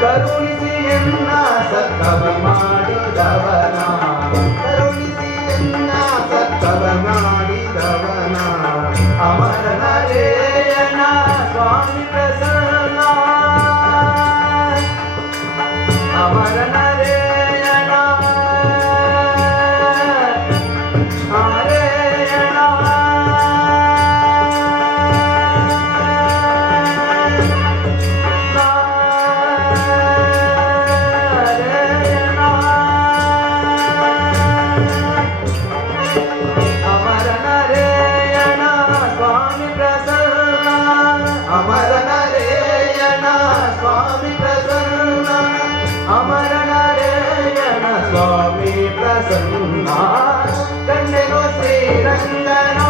ಕರುಣಿಸಿ ಎನ್ನ ಸತ್ತವ ಮಾಡಿದವನ ಸತ್ತವ ಮಾಡಿದವನ ಅಮರನ ರೇಯನ ಸ್ವಾಮಿ ಪ್ರಸನ್ನ ಅಮರನ அமர நரேயண சுவாமி பிரசன்ன. அமர நரேயண சுவாமி கண்ணெகோ ஸ்ரீரங்கனா